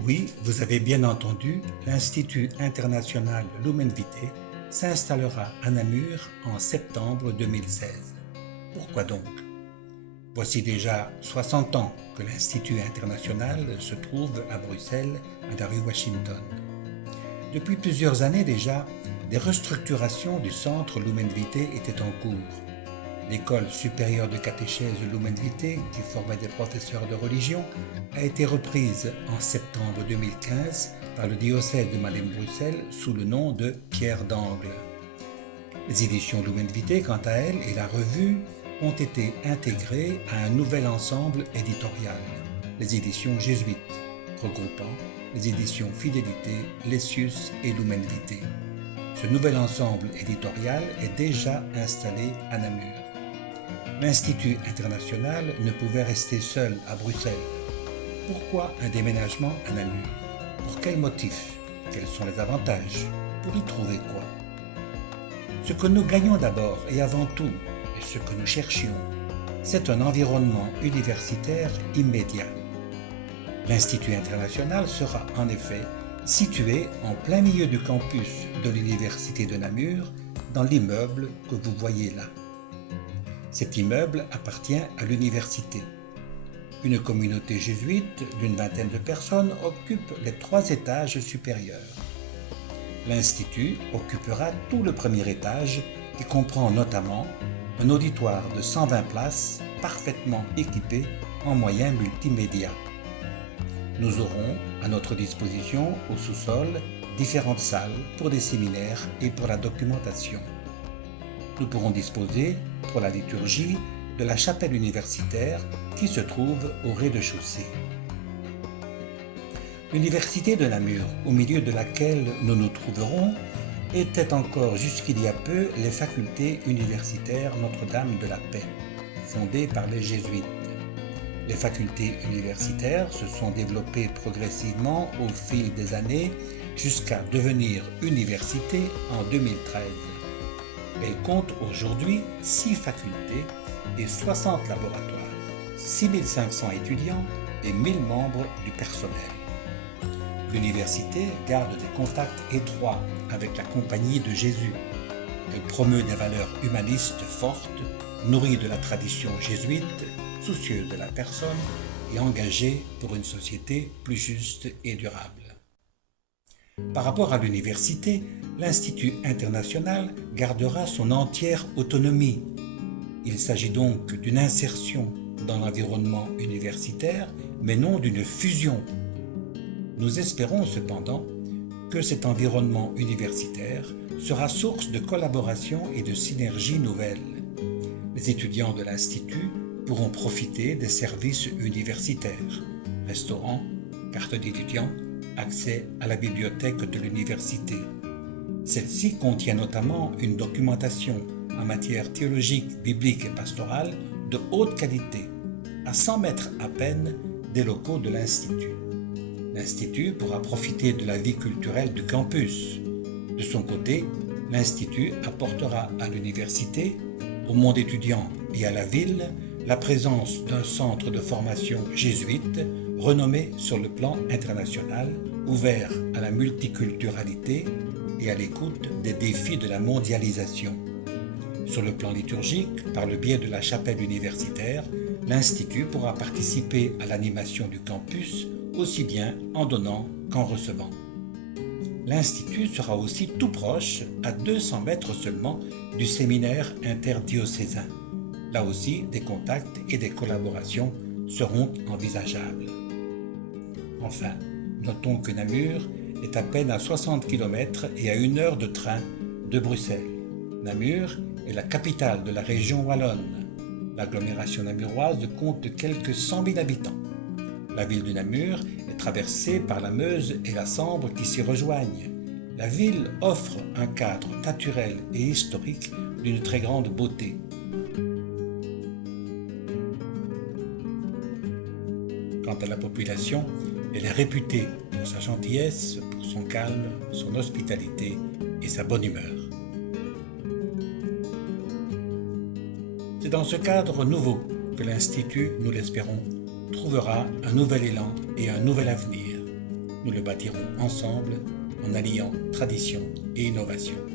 Oui, vous avez bien entendu, l'Institut international Lumen Vitae s'installera à Namur en septembre 2016. Pourquoi donc? Voici déjà 60 ans que l'Institut international se trouve à Bruxelles, à la rue Washington. Depuis plusieurs années déjà, des restructurations du centre Lumen Vitae étaient en cours. L'école supérieure de catéchèse Lumen Vitae, qui formait des professeurs de religion, a été reprise en septembre 2015 par le diocèse de Malines-Bruxelles sous le nom de Pierre d'Angle. Les éditions Lumen Vitae, quant à elles, et la revue ont été intégrées à un nouvel ensemble éditorial, les éditions jésuites, regroupant les éditions Fidélité, Lessius et Lumen Vitae. Ce nouvel ensemble éditorial est déjà installé à Namur. L'Institut international ne pouvait rester seul à Bruxelles. Pourquoi un déménagement à Namur? Pour quel motif? Quels sont les avantages? Pour y trouver quoi? Ce que nous gagnons d'abord et avant tout, et ce que nous cherchions, c'est un environnement universitaire immédiat. L'Institut international sera en effet situé en plein milieu du campus de l'Université de Namur, dans l'immeuble que vous voyez là. Cet immeuble appartient à l'université. Une communauté jésuite d'une vingtaine de personnes occupe les 3 étages supérieurs. L'Institut occupera tout le premier étage qui comprend notamment un auditoire de 120 places parfaitement équipé en moyens multimédia. Nous aurons à notre disposition au sous-sol différentes salles pour des séminaires et pour la documentation. Nous pourrons disposer pour la liturgie de la chapelle universitaire qui se trouve au rez-de-chaussée. L'université de Namur, au milieu de laquelle nous nous trouverons, était encore jusqu'il y a peu les facultés universitaires Notre-Dame de la Paix, fondées par les jésuites. Les facultés universitaires se sont développées progressivement au fil des années jusqu'à devenir université en 2013. Elle compte aujourd'hui 6 facultés et 60 laboratoires, 6500 étudiants et 1000 membres du personnel. L'université garde des contacts étroits avec la Compagnie de Jésus. Elle promeut des valeurs humanistes fortes, nourrie de la tradition jésuite, soucieuse de la personne et engagée pour une société plus juste et durable. Par rapport à l'université, l'Institut international gardera son entière autonomie. Il s'agit donc d'une insertion dans l'environnement universitaire, mais non d'une fusion. Nous espérons cependant que cet environnement universitaire sera source de collaboration et de synergie nouvelles. Les étudiants de l'Institut pourront profiter des services universitaires, restaurants, carte d'étudiant, accès à la bibliothèque de l'université. Celle-ci contient notamment une documentation en matière théologique, biblique et pastorale de haute qualité, à 100 mètres à peine des locaux de l'Institut. L'Institut pourra profiter de la vie culturelle du campus. De son côté, l'Institut apportera à l'université, au monde étudiant et à la ville la présence d'un centre de formation jésuite renommé sur le plan international, ouvert à la multiculturalité et à l'écoute des défis de la mondialisation. Sur le plan liturgique, par le biais de la chapelle universitaire, l'Institut pourra participer à l'animation du campus aussi bien en donnant qu'en recevant. L'Institut sera aussi tout proche, à 200 mètres seulement, du séminaire interdiocésain. Là aussi, des contacts et des collaborations seront envisageables. Enfin, notons que Namur est à peine à 60 km et à 1 heure de train de Bruxelles. Namur est la capitale de la région wallonne. L'agglomération namuroise compte quelques 100 000 habitants. La ville de Namur est traversée par la Meuse et la Sambre qui s'y rejoignent. La ville offre un cadre naturel et historique d'une très grande beauté. Quant à la population, elle est réputée pour sa gentillesse, pour son calme, son hospitalité et sa bonne humeur. C'est dans ce cadre nouveau que l'Institut, nous l'espérons, trouvera un nouvel élan et un nouvel avenir. nous le bâtirons ensemble en alliant tradition et innovation.